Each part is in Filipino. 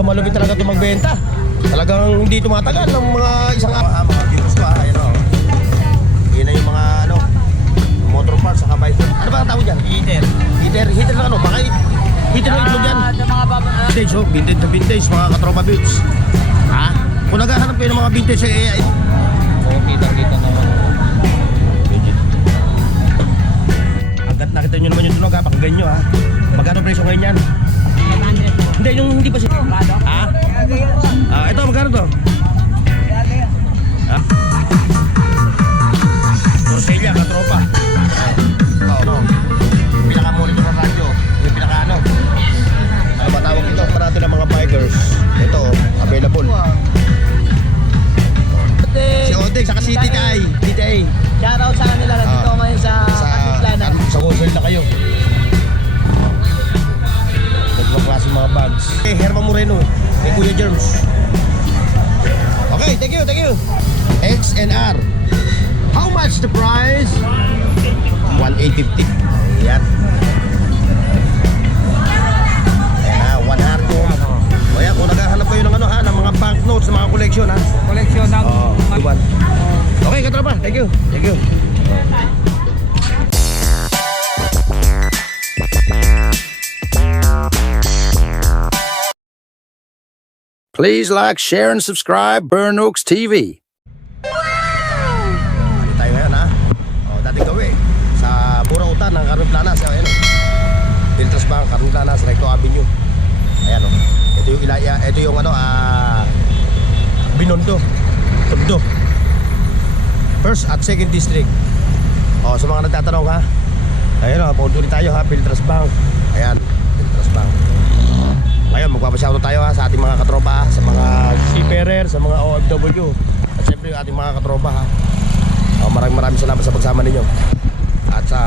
Talagang malupit talaga ito magbenta. Talagang hindi tumatagal ng mga isang araw. Mga views ko ayan o. Yan na yung mga ano, motor parts sa kabay. Ano ba ang tawag dyan? Heater. Heater na ano? Baka heater na itlog yan. Vintage oh, vintage na vintage mga katropa babes. Ha? Kung naghahanap kayo ng mga vintage eh, Kita naman. agad nakita nyo naman yung tunog ha, pakinggan nyo ha. Magkano presyo ngayon yan? 500. Hindi, yung hindi pa siya. Ha? Ito, magkano to? Ha? Porcelia, katropa. No. Pinaka-monitor ng radyo. Yung pinaka-ano. Ano ba tawag ito? Marami ng mga bikers. Ito, available. Si Odeg, saka si TTI. Shoutout sa kanila. Nandito ngayon sa Atiplana. Sa wholesale na kayo. Tatlong klase mga bags. Herman Moreno. Kuya Germs. Okay, thank you. X and R. How much the price? 1,850. Ayan. Ayan ha, 100. O yan, kung naghahanap kayo ng ano ha, ng mga banknotes, ng mga collection ha. Koleksyon ng Duban. Okay, katropa. Thank you. Please like, share, and subscribe Burn Oaks TV. Ano tayo ngayon ha? Dating gawin sa Burautan ng Carmen Planas. Ayan o. Filtras Bank, Carmen Planas, Recto Avenue. Ayan o. Ito yung Ilaya, ito yung ano, Binondo, Tondo. First at second district. Sa mga nagtatanong ha. Ayan o, paulit tayo ha, Filtras Bank. Ayan, Filtras Bank. Ngayon, magpapashoutout tayo ha, sa ating mga katropa, sa mga seafarer, sa mga OFW. At syempre yung ating mga katropa ha. Maraming salamat sa pagsama ninyo at sa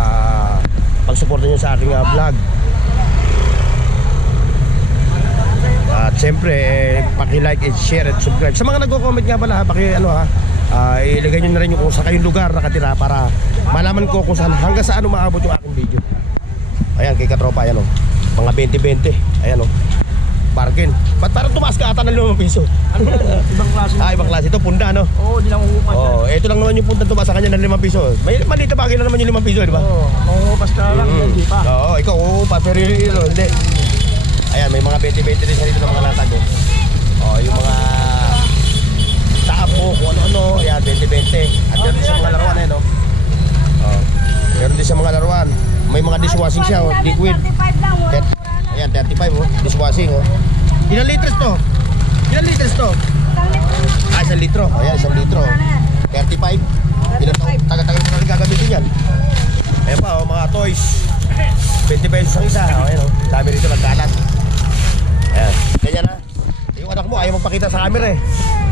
pagsuporta nyo sa aking vlog. At syempre paki-like and share at subscribe. Sa mga nagko-comment nga pala ha, ilagay nyo na rin yung kung sa kayong lugar nakatira para malaman ko kung saan, hanggang saan umaabot yung aking video. Ayan, kay katropa, ayan o, mga 20-20. Ayan o, bargain. Ba't parang tumaas ka ata ng 5 piso? Ano yan? Ibang klase. Ibang klase ito, punda no? Oo, di lang umuupas. Ito lang naman yung punta tumaas sa kanya ng 5 piso. May malita bagay na naman yung 5 piso, di ba? Oo, umuupas ka lang. Hindi pa. Oo, ikaw uupa, pero hindi. Ayan, may mga 20-20 rin sa dito ng mga latag. Yung mga tapo, kung ano-ano. Ayan, 20-20. At meron din sa mga laruan no? Meron din sa mga laruan. May mga dishwashing siya, liquid. Ayan, 35 dishwashing Ilang liters to? 1 litro. 1 litro. Ayan, 1 litro. 35. Ilang taga-tagal ko na gagamitin yan. Ayan pa, mga toys. 20 pesos ang isa. Ayan dami rito nagkalat. Ayan, ganyan ha. Yung anak mo ayaw magpakita sa camera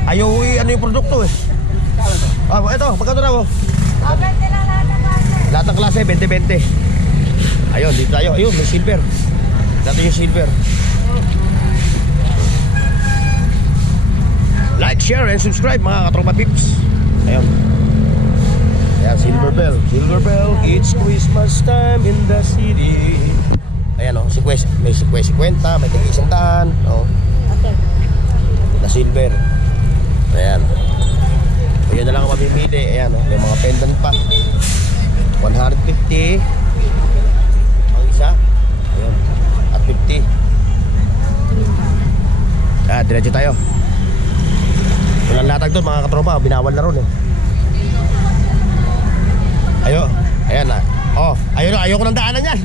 Ayaw ano yung produkto ito, magkano raw lahat ng klase, 20-20. Ayun, dito tayo. Ayun, may silver. Dito yung silver. Like, share, and subscribe mga katropa pips. Ayun. Ayan, Silver Bell. It's Christmas time in the city. Ayan may 50, may tig-100. Na silver. Ayan. Ayan na lang ang mamimili. Ayan may mga pendant pa. 150 ang isa. Ayun. At 50. Diretso tayo. Walang latag doon mga katropa, binawal na ron Ayan na. Ayoko ng daanan yan.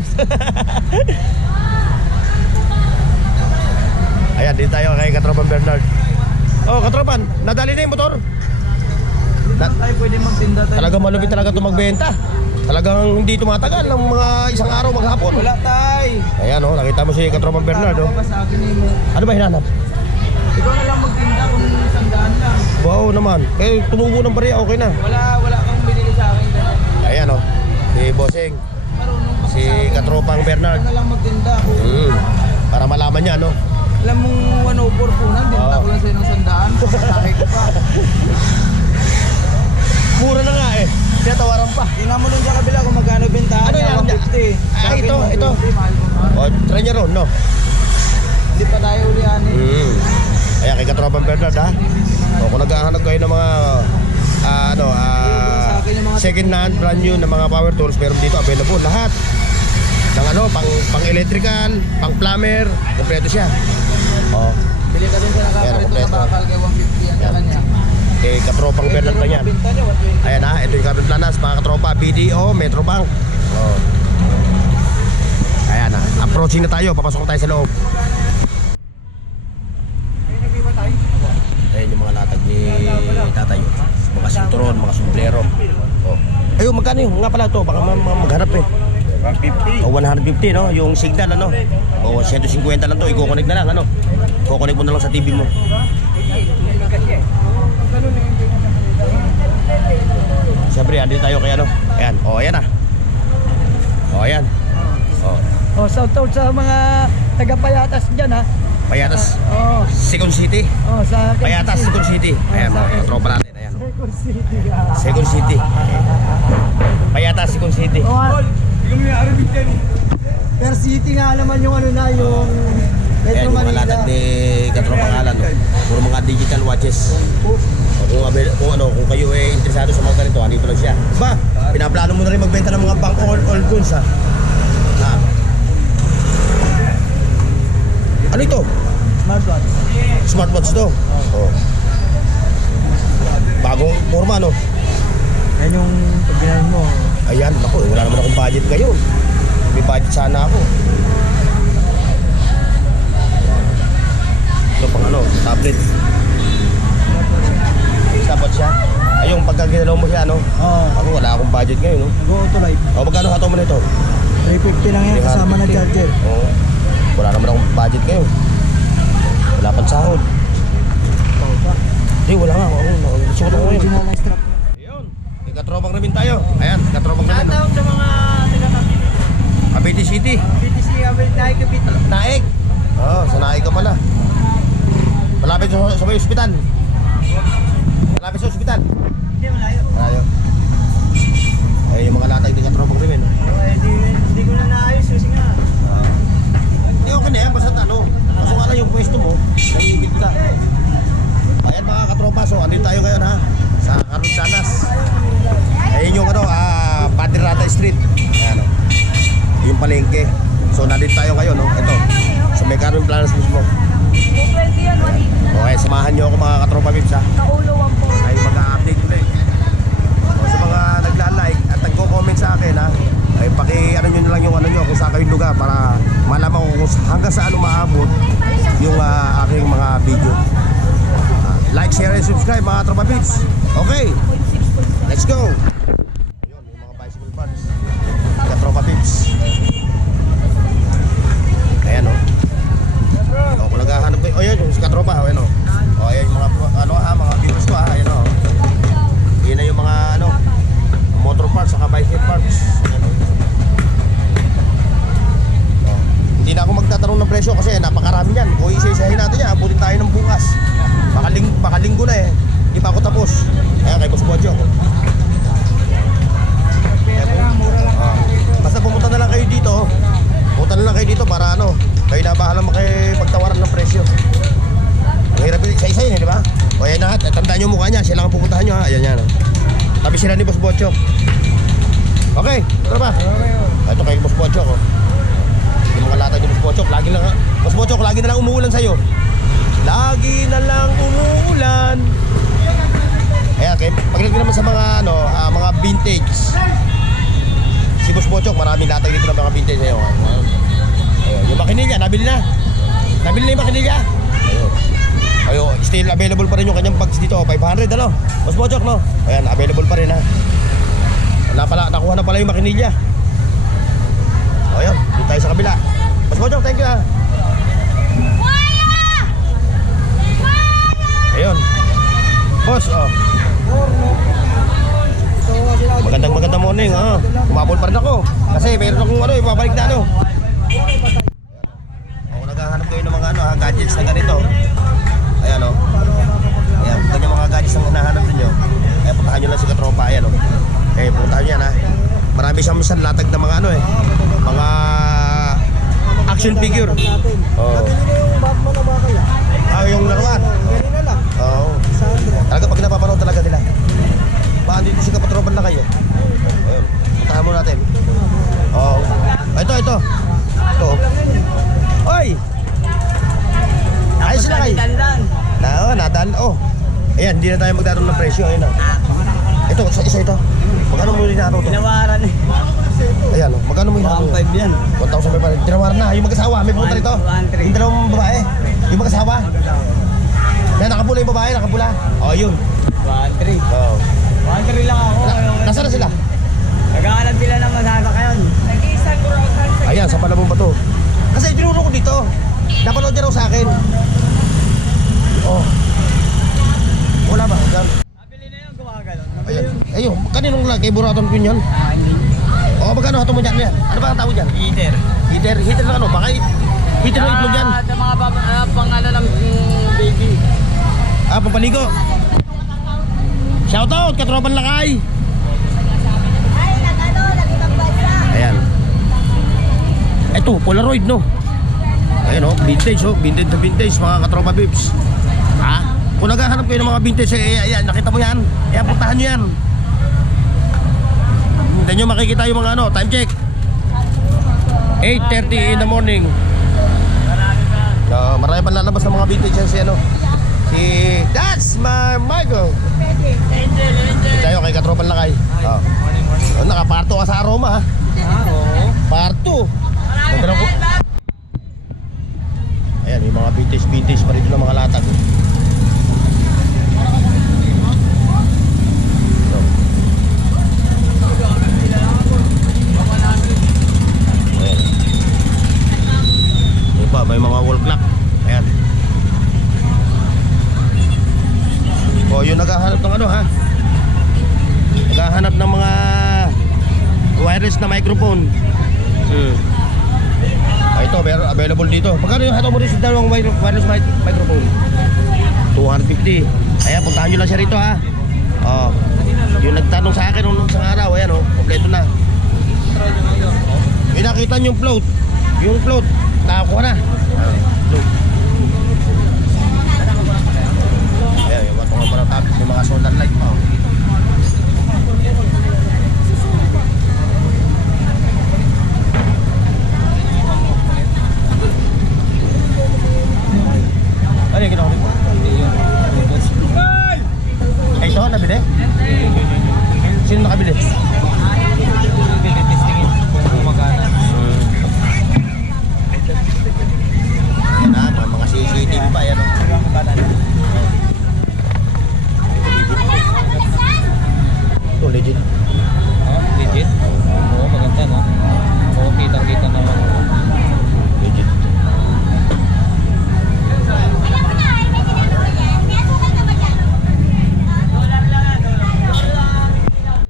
Ayan, dito tayo kay Katropan Bernard. Katropan, nadali na yung motor. Tayo pwede magtinda tayo. Talagang malupit talaga ito magbenta. Talagang hindi tumatagal ng mga isang araw maghapon. Wala tay. Ayan nakita mo si Katropan Bernard Sa akin mo. Ano ba hinanap? Ikaw na lang magtinda kung 100 lang. Wow naman. Tumubo ng bariya, okay na. Wala kang binili sa akin ganyan. Ayan si Bossing, Marunong ka si Katropang Bernard. na lang magtinda. Para malaman niya Alam mong 104 po na, binta ko lang sa'yo ng 100. Pagkatake ko pa. Mura na nga Kaya tawaran pa. Tingnan mo dun sa kabila kung magkano bintahan Ano niya, yan? 150. Sa akin, Ito. 120, mahal ko. Try niya ron, no? Hindi pa tayo ulianin. Ayan, kay Katropang Bernard ha. O, kung naghahanap kayo ng mga second hand, brand new na mga power tools, meron dito available lahat. Ng ano, pang electrical, pang plumber, kompleto siya. O, Bili ka din sa nakakarito na kompleto. bakal kay 150 yan sa kanya. kay Katropang Bernard pa yan. Binta niya, 120. Ayan ha, ito yung Carmen Planas, mga katropa, BDO, Metrobank. Oh. Ayan ha, approaching na tayo, papasok na tayo sa loob. Ayan yung mga latag ni tatay. Mga sinturon, mga sombrero. Oh. Ayun, magkano yun? Nga pala ito, baka maghanap eh. 150. O 150 no, yung signal ano. O 150 lang to, i-connect na lang ano. I-connect mo na lang sa TV mo. Siyempre, andito tayo kay ano. Ayan, o ayan ah. O ayan. O, shout out sa mga taga-Payatas dyan ha. Payatas, Oh, Second City. sa Payatas, Second City. Ayan, mga tropa natin. Ayan. Second City. Second City. Payatas, Second City. Per City nga naman yung ano na, yung Ayan, Metro yung mga Manila. latag ni Katropang Alan. No? Puro mga digital watches. O, kung kayo interesado sa mga ganito, andito lang siya. Ba, pinaplano mo na rin magbenta ng mga pang all goods ha. Ha? Ano ito? Smartwatch. Smartwatch to. Oh. Bagong forma no. Yan yung pag ginawa mo. Ayan, ako, wala naman akong budget ngayon. May budget sana ako. Ito pang ano, tablet. Dapat siya. Ay, yung pagka ginalaw mo siya, no? Oo. Ako, wala akong budget ngayon, no? Go to live. O, magkano hataw mo nito? 350 lang yan kasama ng charger. Oo. Wala naman akong budget ngayon. Wala pang sahod. Hindi, wala nga. Suot ko ngayon. Original na strap. Ayun. Ikatropang namin tayo. Ayan, ikatropang namin. Shout out sa mga taga-Cavite. Cavite City. BTC, Naik Cavite. Naik. Oo, sa Naik ka pala. Malapit sa may ospital. Malapit sa ospital. Hindi, malayo. Ayaw. Ay, yung mga latag din katropang namin. Hindi ko na naayos kasi nga. Hindi okay na yan, basta ano. Kaso nga lang yung pwesto mo, nangigil ka. Ayan mga katropa, so andito tayo ngayon ha. Sa Carmen Planas. Ayun yung ano, Padre Rata Street. Ayan o. Yung palengke. So nandito tayo ngayon, no? Ito. Sa may Carmen Planas mismo. 220 yan, 180 na. Okay, samahan nyo ako mga katropa Vips ha. Kauluwang po. Ay mag-update ulit. So, sa mga nagla-like at nagko-comment sa akin ha, ay paki-ano nyo na lang yung ano nyo kung saan kayong lugar para malaman ko kung hanggang saan umaabot yung aking mga video. Like, share, and subscribe mga tropa Vips. Okay, let's go. Ayun, yung mga bicycle parts. Mga tropa Vips. Ayan o. O, kung naghahanap kayo, ayan yung katropa, ayan o. O, ayan yung mga, ano mga viewers ko ha, ayan o. Yun na yung mga, ano, motor parts, saka bicycle parts. Ayan o. O, hindi na ako magtatanong ng presyo kasi napakarami yan. Kung isa-isahin natin yan, abutin tayo ng bukas. Baka linggo na eh. Hindi pa ako tapos. Ayan, kay Boss Bojo. Basta pumunta na lang kayo dito. Pumunta na lang kayo dito para ano, kayo na bahala makipagtawaran ng presyo. Ang hirap isa-isahin eh, di ba? O ayan na, tandaan nyo mukha niya, siya lang ang pupuntahan nyo ha. Ayan yan. Tabi sila ni Boss Bojo. Okay, tara ba? Ito kay Boss Bojo ko. Yung mga latag ni Boss Bojo, lagi na Boss Bojo, lagi na lang umuulan sa'yo. Lagi na lang umuulan. Ayan, okay. Pagdating naman sa mga ano, mga vintage. Si Boss Bochok, maraming latag dito ng mga vintage ngayon. Ayun, yung makinilya, nabili na. Nabili na yung makinilya. Ayun. Ayun, still available pa rin yung kanyang bags dito. 500 ano? Boss Bochok no? Ayan, available pa rin ha. Nakuha na pala yung makinilya. Ayun, dito tayo sa kabila. Boss Bochok, thank you ha. Ayun. Boss, oh. Magandang morning, ha. Umabol pa rin ako. Kasi mayroon akong ano, ibabalik na ano. Kung naghahanap kayo ng mga ano, gadgets na ganito. Ayan, oh. Ayan, ganyan mga gadgets na hinahanap ninyo. Ayan, puntahan nyo lang si Katropa, ayan, oh. Eh, puntahan nyo yan, ha. Marami siyang latag na mga ano, eh. Mga action Action figure. natin. Oo. Nabili na yung Batman na bakal ah. Yung laruan. Ganina lang. Oo. Sandra. Talaga pag napapanood talaga nila. Baka dito si kapatropan na kayo. Ayun. Puntahan mo natin. Oo. Ito. Ito. Oy! Ayos na kayo. Dandan. Nadaan. Oh. Ayan, hindi na tayo magdadaan ng presyo. Ayun. Ito, isa ito. Magkano mo rin nato ito? Tinawaran eh. Ayan, oh. Magkano mo rin nato? 1.5 yan. 1,500. Tinawaran na. Yung mag-asawa, may punta rito. 1,300. Yung dalawang babae. Yung mag-asawa. Yan, nakapula yung babae, nakapula. Oh, yun. 1.3. Oo. 1.3 lang ako. Nasaan na sila? Naghahanap sila ng masasakyan. Nag-iisang grocery sa Ayan, sa Palabong ba to? Kasi tinuro ko dito. Napanood niya raw sa akin. Oh. Wala ba? Diyan. Nabili na yun, gumagano'n. Ayan. Ayun, kaninong lagay? Buraton ko yun. Oh, magkano hato mo dyan? Ano ba ang tawag dyan? Heater. Heater na ano? Baka heater na itlog yan. Sa mga pang ano ng baby. Pampaligo. Shoutout, katropan lakay. Ay, nag-ibang bansa. Ayan. Ito, Polaroid, no? Ayan, oh, vintage, oh. Vintage na vintage, mga katropa bips. Ha? Kung naghahanap kayo ng mga vintage, ayan, nakita mo yan. Ayan, puntahan nyo yan. Hindi nyo makikita yung mga ano, time check. 8:30 in the morning. Marami pa lalabas ng mga vintage yan si ano. That's my Michael. Angel. Tayo kay katropan lakay. Oh. Nakaparto ka sa aroma, ha? Oo. Parto. Nagkaroon ko. Ayan, yung mga vintage pa rito ng mga latag. So. Ayan. Yung pa, may mga wall clock. Ayan. O, yung naghahanap ng ano, ha? Naghahanap ng mga wireless na microphone. Ito, meron available dito. Magkano yung hataw mo rin sa dalawang wireless microphone? 250. Ayan, puntahan nyo lang siya rito, ha. Oh. Yung nagtanong sa akin nung isang araw, ayan, oh, kompleto na. Yung nakita nyo yung float, nakakuha na. Float. Ayan, yung watong nga parang topic, may mga solar light pa, oh. Ano yung ginawa dito? Ay, ito, nabili? Sino nakabili? Yan na, mga CCTV pa, yan. Ito, legit. Legit? Oo, maganda no? Oo, kitang-kita naman. Legit.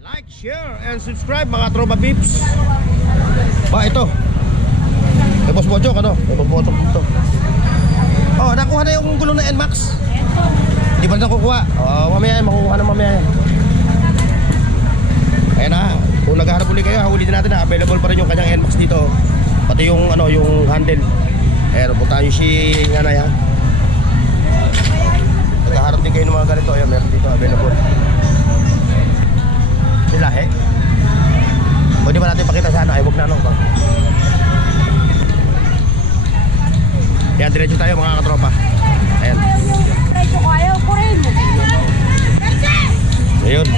Like, share, and subscribe mga tropa peeps. Ba, ito. May boss Bojo, ano? May boss Bojo dito. Oh, nakuha na yung gulong na NMAX. Di ba na nakukuha? Oh, mamaya yan, makukuha na mamaya yan. Ayan na. Kung naghahanap ulit kayo, ulitin natin na available pa rin yung kanyang NMAX dito. Pati yung ano, yung handle. Ayan, puntahan nyo si Nanay, ha. Naghahanap din kayo ng mga ganito. Ayan, meron dito available. Sila, he? Pwede ba natin pakita sana? Ay, huwag na, ano ba? Yan, diretso tayo mga katropa. Ayan. Ito ko ayaw ko rin. Ayun.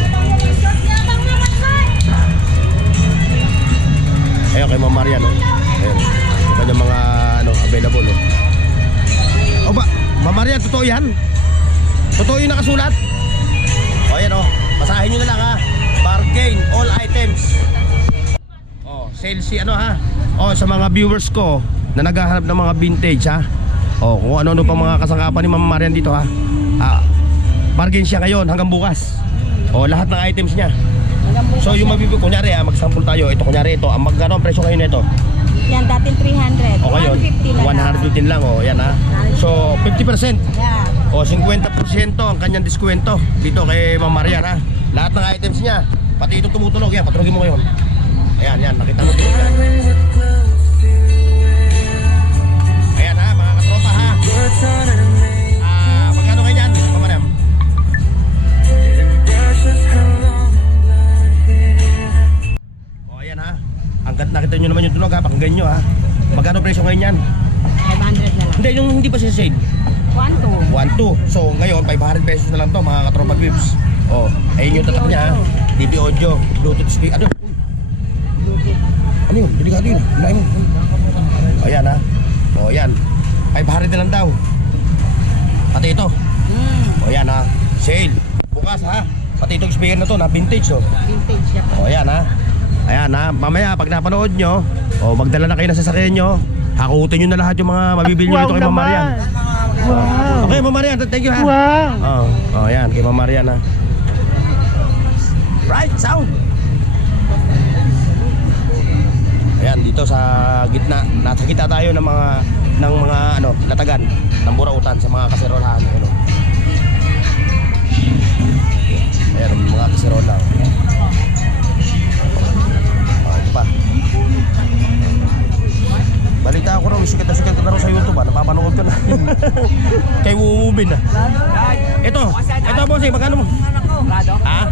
Ayun kay Ma'am Maria, no? Ayun. Yung kanyang mga ano, available, no? O ba, Ma'am Maria, totoo yan? Totoo yung nakasulat? O, ayan, o. Basahin nyo na lang, ha? Bargain, all items. O, sales si ano, ha? O, sa mga viewers ko na naghahanap ng mga vintage, ha? O, kung ano-ano pa mga kasangkapan ni Ma'am Marian dito, ha? Bargain siya ngayon hanggang bukas. O, lahat ng items niya. So, yung mabibig, kunyari, mag-sample tayo. Ito, kunyari, ito. Ang magkano ang presyo ngayon nito? Yan, dating 300. O, ngayon, 150 na 115 lang, o. Yan, ha? So, 50%. Yeah. O, 50% ang kanyang diskwento dito kay Ma'am Marian, ha? Lahat ng items niya. Pati itong tumutunog, yan. Patunogin mo ngayon. Ayan, yan. Nakita mo. Hanggat nakita nyo naman yung tunog ha, pakinggan nyo ha. Magkano presyo ngayon yan? 500 na lang. Hindi, yung hindi pa siya sale. 1, 2. 1, 2. So ngayon, 500 pesos na lang to mga katropa Bibs. Oh, ayun yung tatak niya ha. DB audio, Bluetooth speak. Ano? Ano yun? Delikado yun. Bilay mo. O yan ha. O yan. 500 na lang daw. Pati ito. O yan ha. Sale. Bukas ha. Pati itong speaker na to na vintage oh. Vintage siya po. O yan ha. Ayan ha. Mamaya pag napanood nyo, o magdala na kayo ng sasakyan nyo. Hakutin nyo na lahat yung mga mabibili nyo dito kay Ma'am Marian. Wow. Okay, Ma'am Marian. Thank you ha. Wow. Oh, yan. Kay Ma'am Marian ha. Right sound. Ayan, dito sa gitna. Nasa gitna tayo ng mga ano, latagan ng burautan sa mga kaserolahan. Ano. Ayan, mga kaserola. Ito pa. Balita ako raw, sikat na raw sa YouTube napapanood ko na. Kay Wubin Ito boss, magkano mo? Ha?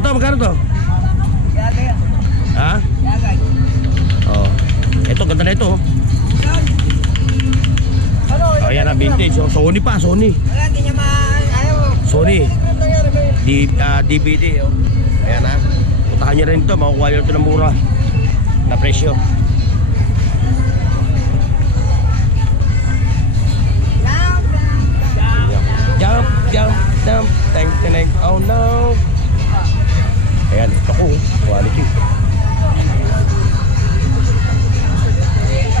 Ito, magkano to? Ha? Oh. Ito, ganda na ito. Oh, yan ang vintage. Oh. Sony pa, Sony. Sony. DVD. Oh. Ayan ha. Puntahan nyo rin ito. Makukuha nyo ito ng mura na presyo. Jump, jump, jump. Thank you. Oh no. Ayan, ito ko. Quality.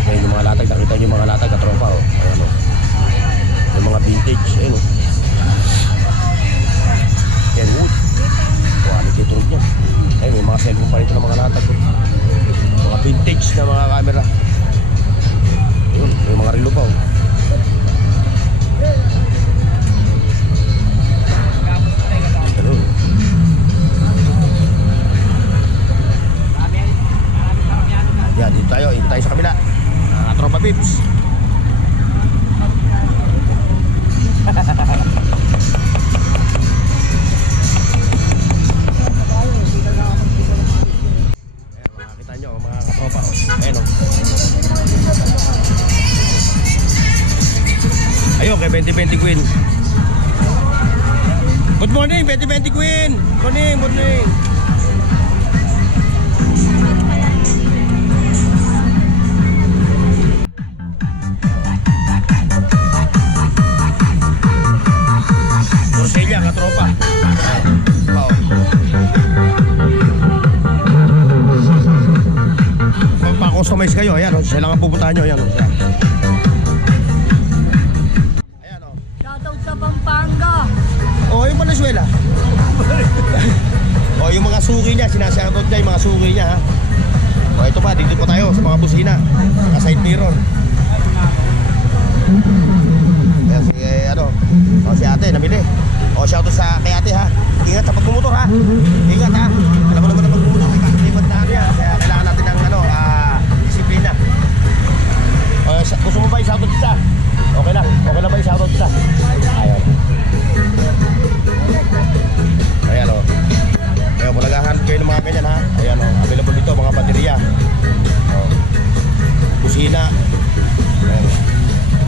Ayan yung mga latag. Nakita nyo yung mga latag katropa. Oh. Ayan o. Yung mga vintage. Ayan o. Ayan wood. Quality ito rin yan. Ayan, may mga cellphone pa rito ng mga latag. Oh. Mga vintage na mga camera. Ayan, may mga relo pa o. Yan, dito tayo sa kabila. Tropa Pips. Ayan, makakita nyo mga katropa. Ayan o. Ayun, kay 2020 Queen. Good morning, 2020 Queen. Good morning. Roselia, katropa. Wow. Magpa-customize kayo, ayan o. Siya lang ang pupuntahan nyo, ayan o. Ayan o. Shoutout sa Pampanga. O, yung Venezuela. O, yung mga suki niya, sinashoutout niya yung mga suki niya ha. O, ito pa, dito pa tayo sa mga busina. Sa side mirror. Ayan, si ate, namili. O, shoutout sa kay ate ha. Ingat sa pagmumotor ha. Ingat ha. Alam mo naman na pagmumotor. Ibat na ano yan. Kaya kailangan natin ng disiplina. O, gusto mo ba i-shoutout isa? Okay lang. Okay lang ba i-shoutout isa? Ayan. Ayan o. Ayan, kung naghahanap kayo ng mga ganyan ha. Ayan o. Available dito mga baterya. O. Kusina. Ayan.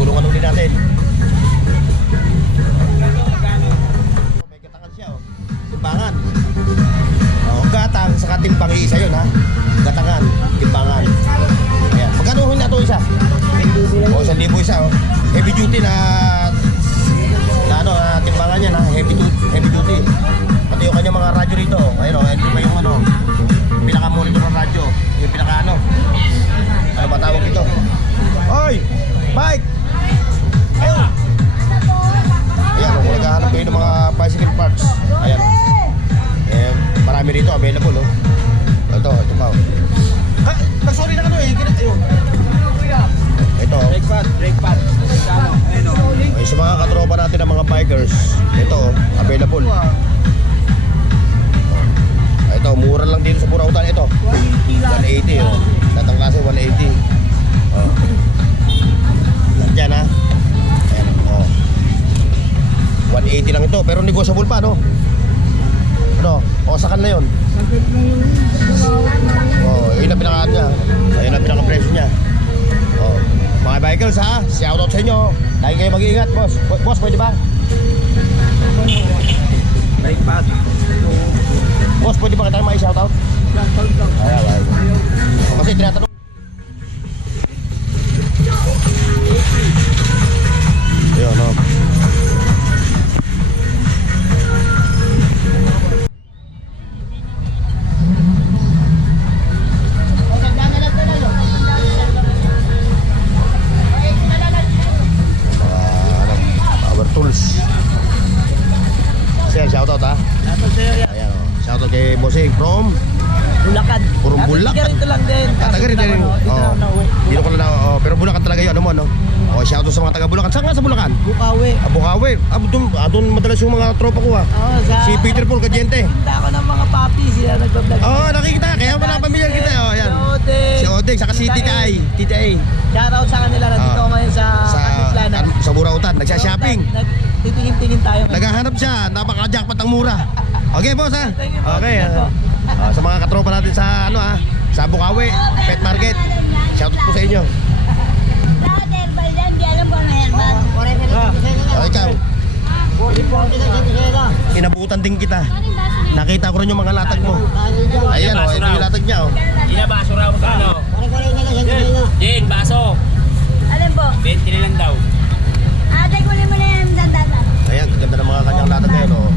Gulungan ulit natin. May gatangan siya o. Timbangan. O, gatang saka timbang isa yun ha. Gatangan, timbangan. Ayan. Magkano ho na ito isa? O, 1,000 isa o. Heavy duty na timbangan yan ha. Heavy duty. Pati yung kanyang mga radyo rito. Ayun o, ito pa yung pinaka-monitor ng radyo. Yung pinaka-ano ba tawag ito? Oy! Mike! Ayun! Ayan, kung naghahanap kayo ng mga bicycle parts. Ayan. Marami rito available oh. Ito pa oh. Sorry na eh. Ito. Brake pad. Ay, sa mga katropa natin ng mga bikers, ito available. Ito, mura lang dito sa Burautan. Ito, 180 oh. Datang klase 180. Oh. Diyan ha. Ayan, oh. 180 lang ito, pero negotiable pa no? Ano? O, sakan na yun. Oh, yun ang pinaka niya. Ayun ang pinaka-presyo niya. Oh, mga bikers ha, shoutout sa inyo. Lagi kayo mag-iingat, boss. Boss, pwede ba? Brake pad. Boss, pwede ba kita mai-shoutout? Ayan, ayan. Kasi tinatanong. Ayun, no. Power tools. Sir, shoutout ha. Ayan, oh. Shoutout kay Bossing from Bulacan. Purong Bulacan. Dito lang din. taga rin din. Oh. Dito ko na pero Bulacan talaga 'yon, ano mo no. Oh, shoutout sa mga taga Bulacan. Saan nga sa Bulacan? Bukawi. Bukawi. Doon madalas yung mga tropa ko ha. Oo, sa... Si Peter Paul Kadiente. Tinda ako ng mga papi. Sila nagbablog. Oh, nakikita. Kaya wala pamilyar kita. Oh, ayan. Si Odeng, saka si Tita Ay. Tita Ay. Shoutout sa kanila. Nandito ako ngayon sa Katiplanan. Sa Burautan. Nagsha-shopping. Titingin-tingin tayo. Naghahanap siya. Napaka-jackpot ang mura. Okay, boss ha. Okay. Thank you. Sa mga katropa natin sa ano ha, sa Bukawi, Pet Market. Shoutout po sa inyo. Lahat herbal yan, di alam kung ano herbal. Oh, ikaw. Inabutan din kita. Nakita ko rin yung mga latag mo. Ayan, oh, ito yung latag niya, oh. Ina, baso raw magkano? Jane, baso. Alam po, 20 na lang daw. ate kunin mo na yan, dandanan. Ayan, ganda ng mga kanyang latag ngayon, oh.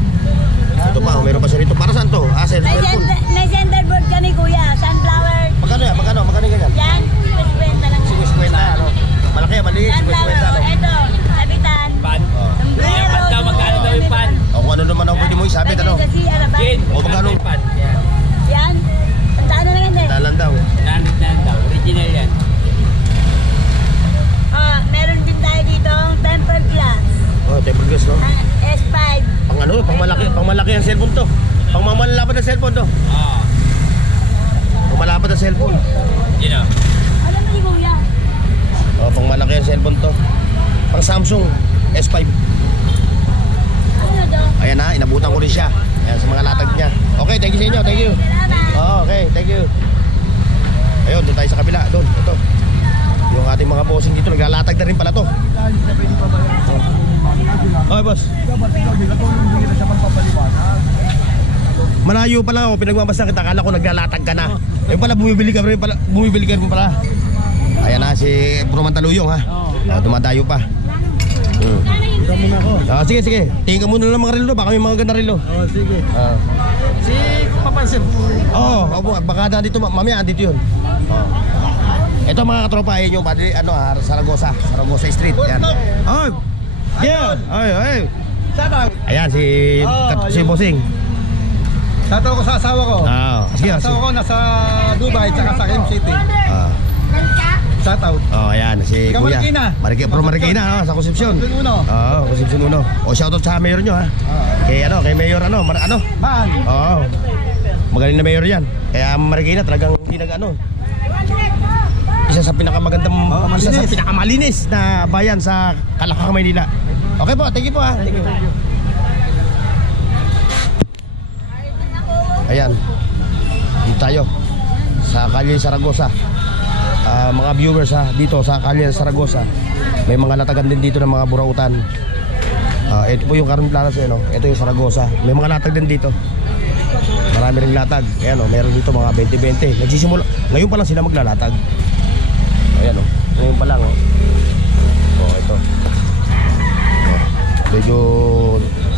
Ito pa, oh, meron pa siya rito. Para saan to? Ah, cellphone. May centerboard kami kuya, sunflower. Magkano yan? Magkano yung ganyan? Yan, 50 lang. 50, ano? Malaki, maliit, 50, Sunflower, ano? ito, sabitan. Pan. Sombrero, Yan, pan daw, magkano daw yung pan? O kung ano naman ang pwede mo isabit, ano? Sa CR ba? Jane, O, magkano? yung pan? Yan. Yan, tandaan na lang yan. Talan daw. Nanit na lang daw. Original yan. Meron din tayo dito tempered glass. Oh, tempered glass, no? S5. Pang ano, pang malaki ang cellphone to. Pang mamalapad ang cellphone to. Oo. Pang malapad ang cellphone. Yun o. Alam mo ni kuya? Oh, pang malaki ang cellphone to. Pang Samsung S5. Ano daw? Ayan na, inabutan ko rin siya. Ayan, sa mga latag niya. Okay, thank you sa inyo, thank you. Salamat. Oh, okay, thank you. Ayun, doon tayo sa kabila, doon, ito. Yung ating mga bossing dito, naglalatag na rin pala to. Okay, boss. Malayo pa lang ako, pinagmamasan kita, akala ko naglalatag ka na. Eh pala, bumibili ka rin pala. Ayan na, si Puro Mantaluyong ha. Dumadayo pa. Sige. Tingin ka muna ng mga relo, baka may mga ganda relo. Oh, sige. Si papansin. Oo, baka na dito, mamaya dito yun. Ito mga katropa, ayun yung pati, Saragosa Street. Yan. Oh, yeah. Ay. Ayan, si Bossing. Tato ko sa asawa ko. Sige. Asawa ko nasa Dubai tsaka sa Kim City. Shout out. Ayan, si Ikaw, Kuya. Marikina, sa Concepcion. Uno. Concepcion 1. Shoutout sa mayor nyo ha. Kay Mayor Man. Magaling na mayor yan. Kaya Marikina talagang hindi isa sa pinakamalinis na bayan sa Kalakang, Maynila. Okay po, thank you po ha. Thank you. Ayan. Dito tayo sa Kalye Saragosa. Mga viewers ha, dito sa Kalye Saragosa. May mga latagan din dito ng mga burautan. Ito po yung Karon Plaza, no? Ito yung Saragosa. May mga latag din dito. Marami ring latag. Ayan o, meron dito mga 20-20. Nagsisimula. Ngayon pa lang sila maglalatag. Ayan o, ngayon pa lang o. Ito.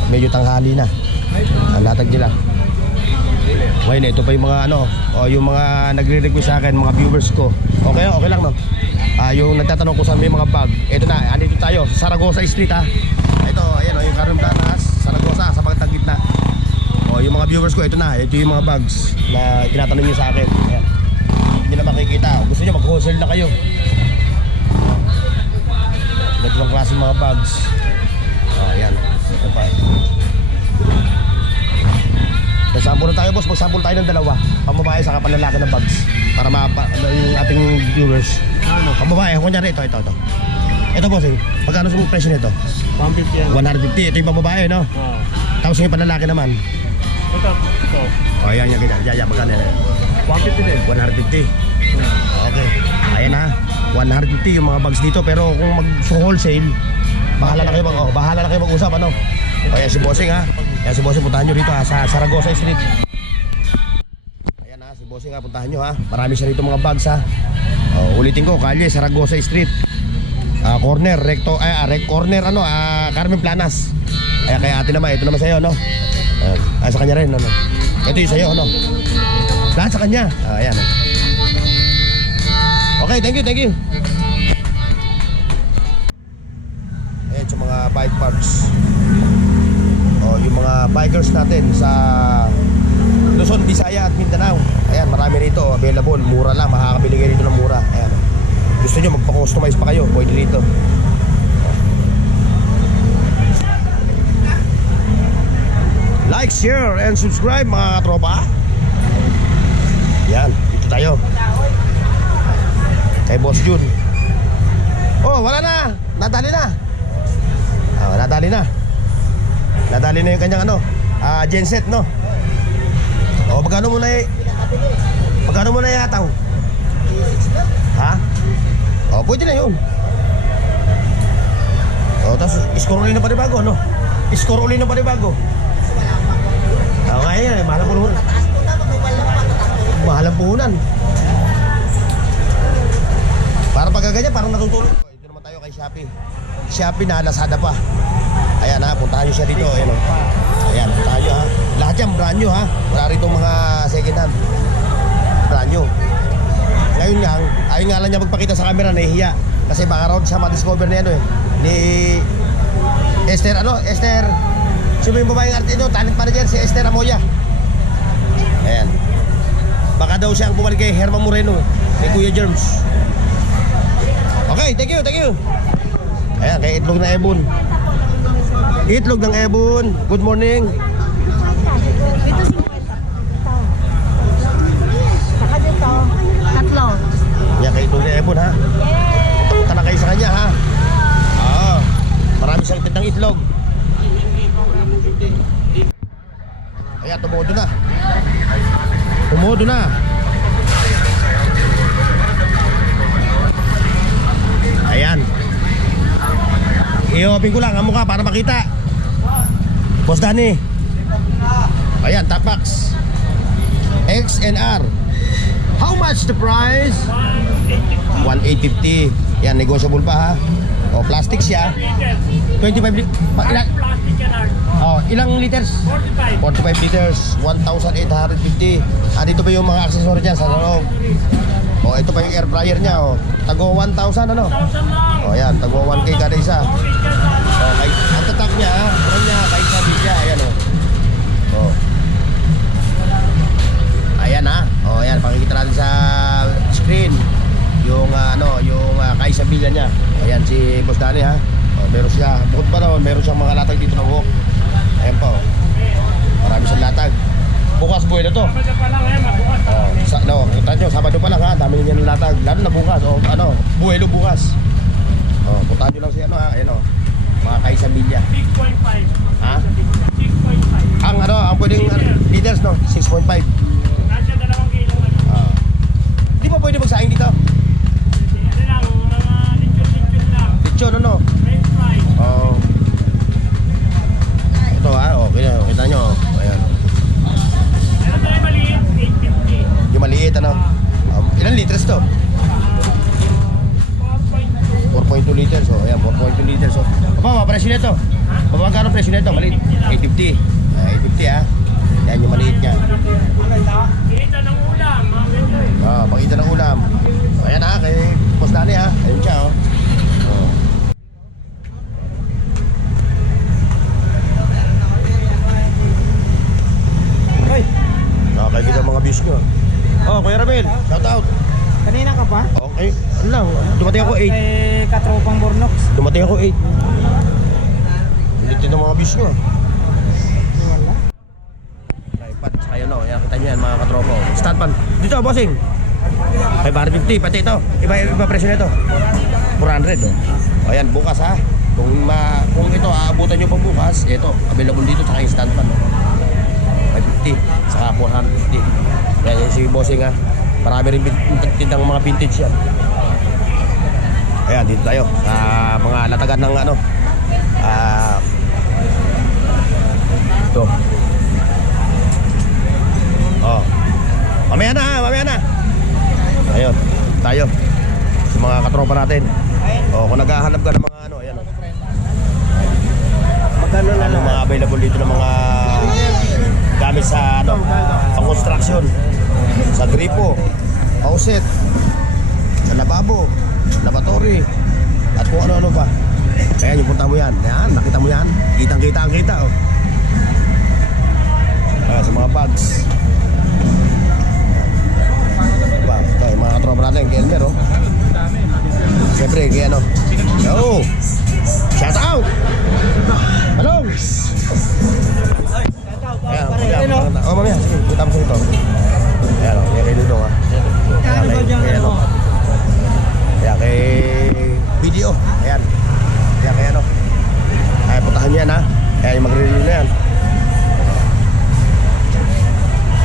Medyo tanghali na. Ang latag nila. Ngayon, ito pa yung mga yung mga nagre-request sa akin, mga viewers ko. Okay lang no. Yung nagtatanong ko saan may mga bag. Ito na, andito tayo sa Saragosa Street ha. Ito, ayan yung Karon Plaza, Saragosa, sa pagtagitna. Yung mga viewers ko, ito yung mga bags na tinatanong niyo sa akin. Ayan. Hindi na makikita. Gusto niyo mag-wholesale na kayo. Ito ang klaseng mga bags. Ayan. Ito pa. Sample na tayo boss, mag-sample tayo ng dalawa. Pambabae sa panlalaki ng bags. Para yung ating viewers. Pambabae, kunyari ito. Ito boss, magkano sa presyo nito? 150 yan. 150, ito yung pambabae no? Tapos yung panlalaki naman. Ito. O, ayan yung kita. Yaya, magkano yan? 150 din. 150. Okay. Ayan ha. 150 yung mga bags dito. Pero kung mag-wholesale, bahala na kayo bahala na kayo mag-usap, ano? O, ayan si Bossing ha. Ayan si Bossing, puntahan nyo rito ha, sa Saragosa Street. Ayan ha, si Bossing ha, puntahan nyo ha. Marami siya rito mga bags ha. O, ulitin ko, kalye, Saragosa Street. Corner, corner, Carmen Planas. Ayan, kaya ate naman, ito naman sa'yo, no? Sa kanya rin, ano? Ito yung sa'yo, ano? Lahat sa kanya. Ayan. Okay, thank you. Ayan, sa mga bike parts. Yung mga bikers natin sa Luzon, Visaya at Mindanao. Ayan, marami rito available. Mura lang, makakabili kayo rito ng mura. Ayan. Gusto nyo magpa-customize pa kayo, pwede dito. Like, share, and subscribe mga katropa. Yan, dito tayo kay Boss Jun. Oh, wala na. Nadali na. Nadali na yung kanyang genset, no? Oh, magkano mo na yataw? Ha? Oh, pwede na yun. Oh, tapos score ulit na panibago, no? Score ulit na panibago. Oo nga yan, mahalang puhunan. Mahalang puhunan. Para pagkaganyan, parang natutulog. Ito naman tayo kay Shopee. Shopee na Lazada pa. Ayan ha, puntahan nyo siya dito. Ayan o. Ayan, puntahan nyo ha. Lahat yan, brand new ha. Wala rito mga second hand. Brand new. Ngayon nga, ayun nga lang niya magpakita sa camera, nahihiya. Kasi baka raw siya ma-discover ni ni Esther, Esther. Sino yung babaeng arte ito? Talent manager si Esther Amoya. Ayan. Baka daw siya ang bumalik kay Herman Moreno, kay Kuya Germs. Okay, thank you. Ayan, kay Itlog ng Ebon. Itlog ng Ebon, good morning. Ito 50. Saka dito, 3. Yan, kay Itlog ng Ebon ha. Punta na kayo sa kanya ha. Marami siyang tindang itlog. Ayan, tumodo na. Ayan. I-open ko lang ang mukha para makita. Boss Danny. Ayan, top box XNR. How much the price? 1,850. Yan, negotiable pa ha. O, plastic siya. 25 ilang liters? 45 liters. 1,850. Dito pa yung mga accessory dyan sa loob. O, ito pa yung air fryer niya. O, tago 1,000 ano? O, yan, tago 1K kada isa. O, ang tatak niya, brand niya, kahit sabi niya, ayan o. Ayan ha. O, ayan, pakikita natin sa screen yung yung Kaisa Villa niya. Ayan si Boss Danny ha. O, meron siya, bukod pa doon, meron siyang mga latag dito na buhok. Ayan po. Marami siyang latag. Bukas buhay na to. Kita nyo, Sabado pa lang ha. Dami niya ng latag. Lalo na bukas. O buhay lo bukas. O, puntahan nyo lang si ayan o. Mga Kaisa Villa. 6.5. Ha? 6.5. Ang pwedeng liters no? 6.5. Nasa 2 kilo. Di ba pwede magsaing dito? Lechon ano? French fries. Ito ha, okay na, kita nyo. Ayan. Meron tayo maliit, 850. Yung maliit ano? Ilan liters to? 4.2 liters. So, ayan, 4.2 liters. So, mga presyo nito? Magkano presyo nito? Maliit? 850. 850 ha. Yan yung maliit niya. Kita ng ulam, mga ganyan. Pakita ng ulam. Ayan ha, kay Boss Danny ha. Ayun siya oh. Kaibigan mga views nyo. Kuya Ramil, shout out. Kanina ka pa? Okay, ano lang, dumating ako 8. Kay katropang Bornox. Dumating ako 8. Ulitin ng mga views nyo. Wala. Tripod, saka yun o, kita nyo yan mga katropo. Stand pan, dito bossing. 550, pati ito. Iba presyo na ito. 400 o. Ayan, bukas ha. Kung ito aabutan nyo pang bukas, ito, available dito sa yung stand pan. 550, saka 450. Yan yung si Bossing ha. Marami rin tindang mga vintage yan. Ayan, dito tayo. Mga latagan ng ano. Ito. Oh. Mamaya na ha, mamaya na. Ayun, tayo. Sa mga katropa natin. Oh, kung naghahanap ka ng mga ano, ayan oh. Magkano na lang? Mga available dito ng mga gamit sa ano, pang construction. Sa gripo, faucet, sa lababo, lavatory, at kung ano-ano pa. Ayan, yung punta mo yan. Ayan, nakita mo yan. Kitang-kita ang kita oh. Ayan, sa mga bags. Diba? Ito, yung mga katropa natin, kay Elmer oh. Siyempre, kay ano. Yo! Shout out! Hello! Ayan, oh, mamaya. Sige, kita mo sa ito. Ayan o, kaya kay Dudong ha. Kaya ano. Kaya kay video. Ayan. Kaya kay ano. Kaya putahan niyan ha. Kaya yung magre-review na yan.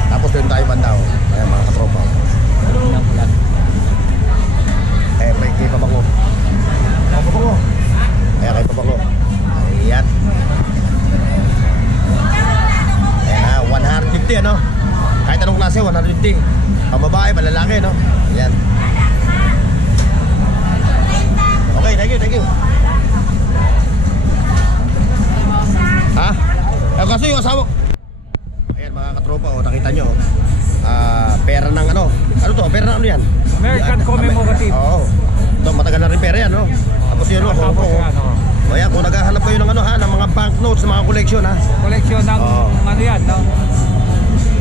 Tapos doon tayo banda o. Ayan mga katropa. Kaya kay Pabango. Pabango. Kaya kay Pabango. Ayan. Ayan ha, 150 ano. Kahit anong klase, 150. Ang babae, malalaki no. Ayan. Okay, thank you. Ha? Kasi yung asawa. Ayan mga katropa, oh, nakita nyo. Pera ng ano. Ano to? Pera ng ano yan? American Commemorative. Oo. Ito, matagal na rin pera yan no. Tapos yun no, Hong Kong. O yan, kung naghahanap kayo ng ano ha, ng mga banknotes, mga collection ha. Collection ng ano yan, ng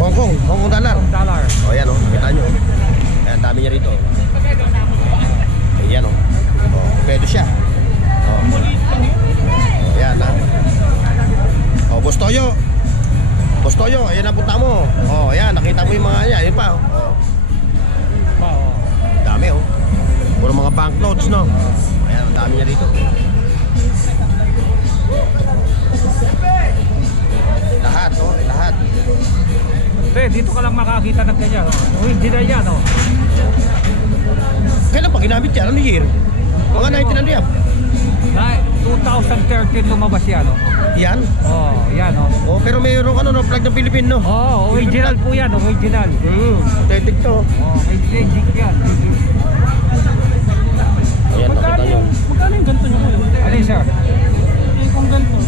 Hong Kong dollar. dollar. O yan o, kita nyo. Ayan, dami niya rito. Ayan o. O, pedo siya. O. O, yan ha. O, Boss Toyo. Boss Toyo, ayan ang punta mo. O, ayan, nakita mo yung mga yan. Ayan pa o. O. Dami o. Puro mga banknotes no. Ayan, ang dami niya rito. Lahat o, lahat. Dito ka lang makakita ng ganyan. Original yan oh. Kailan pa ginamit yan? Ano year? Mga 1900 yan. 2013 lumabas yan oh. Yan? Yan oh. Oh, pero mayroong ano no, flag ng Pilipino. Original po yan, original. Authentic to. May legit yan. Ayan, nakita nyo. Magkano yung ganito nyo ngayon? Ano yun, sir? Eh, kung ganito,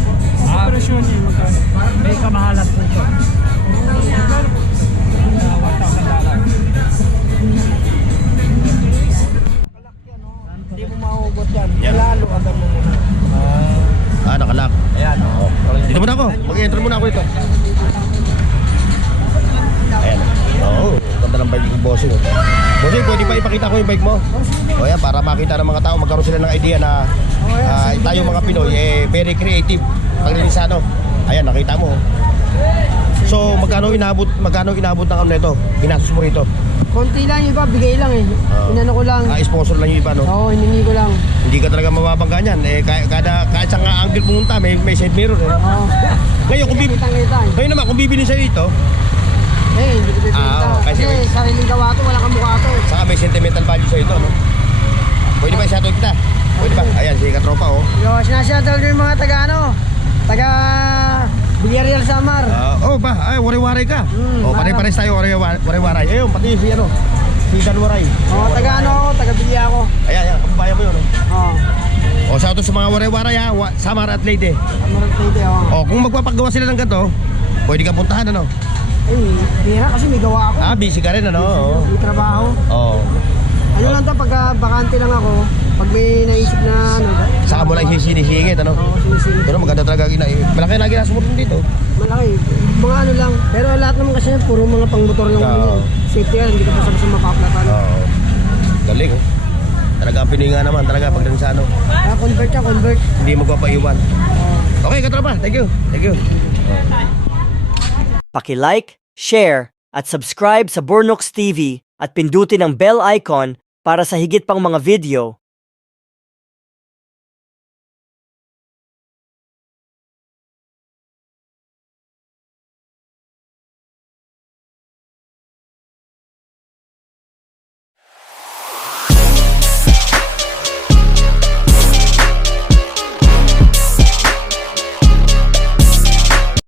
operasyon niya, magkano? May kamahalan po ito. $1,000. Hindi mo mahugot yan. Yan. Lalo agad mo muna. Nakalak. Ayan oh. Dito muna ako. Mag-enter muna ako ito. Ayan. Oo. Ganda ng bike ng bossing. Bossing, pwede pa ipakita ko yung bike mo? O yan, para makita ng mga tao, magkaroon sila ng idea na tayo mga Pinoy, very creative. Paglinis sa ano. Ayan, nakita mo. So, magkano inabot ng ano nito? Ginastos mo rito? Konti lang, yung iba, bigay lang eh. Inano ko lang. Sponsor lang yung iba, no? Oo, hiningi ko lang. Hindi ka talaga mababangga niyan. Kahit sa angle pumunta, may side mirror eh. Oo. Ngayon, Kitang-kita eh. ngayon naman, kung bibili sa'yo ito, Hindi ko bibenta. kasi sariling gawa to, wala kang mukha to. saka may sentimental value sa ito, no? Pwede ba i-shoutout kita? Pwede ba? Ayan, sige katropa, oh. Yo, sinashoutout yung mga taga Villarreal Samar. Waray-waray ka. Marap. Pare-pares tayo, waray-waray. Ayun, pati si ano, si Dan Waray. Taga Bilya ako. Ayan, kababayan ko yun, no? Oo. Shoutout sa mga waray-waray, ha? Samar at Leyte. Amaral Tayde, oo. Kung magpapagawa sila ng ganito, pwede ka puntahan, ano? Bira kasi may gawa ako. Busy ka rin, ano? May trabaho. Oo. Ano lang to, pagka bakante lang ako, pag may naisip na ano, Saka mo lang sinisingit, ano? sinisingit. Pero maganda talaga malaki na ginastos mo rin dito. Malaki. Mga ano lang. Pero lahat naman kasi puro mga pangmotor lang Oo. yan. Safety yan, hindi ka pa sa mapaplatan. Oo. Galing, oh. Talaga ang Pinoy nga naman, talaga pagdating sa ano. Convert ka, convert. Hindi magpapaiwan. Okay, katropa. Thank you. Paki-like, share, at subscribe sa Bornox TV at pindutin ang bell icon para sa higit pang mga video.